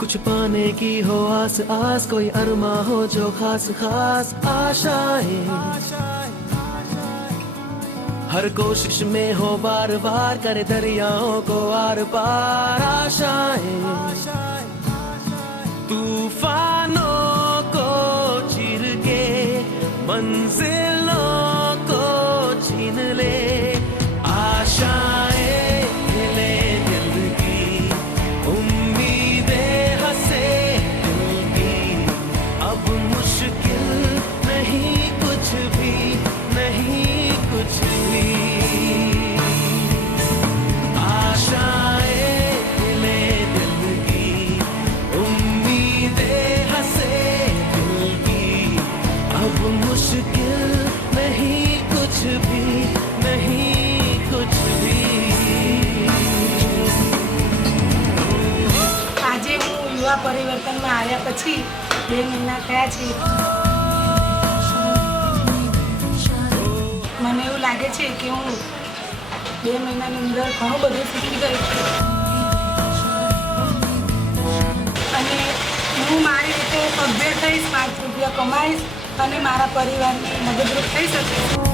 कुछ पाने की हो आस आस, कोई अरमा हो जो खास खास आशाएं, हर कोशिश में हो बार बार करे दरियाओं को आर पार आशाएं, तूफानों को चीर के मंजिलों को छीन ले आशाएं, ले दिल की उम्मीदें हंसे दिल की, अब मुश्किल नहीं कुछ भी, नहीं कुछ भी, आशाएं ले दिल की उम्मीदें हंसे दिल की, अब मुश्किल नहीं कुछ भी, नहीं कुछ भी। આજે હું યુવા પરિવર્તનમાં આવ્યા પછી 2 મહિના થયા છે. મને એવું લાગે છે કે હું 2 મહિનાની અંદર ઘણું બધું શીખી ગઈ છું અને હું મારી રીતે પગભેર થઈશ, 5 રૂપિયા કમાઈશ અને મારા પરિવારને મદદરૂપ થઈ શકીશ.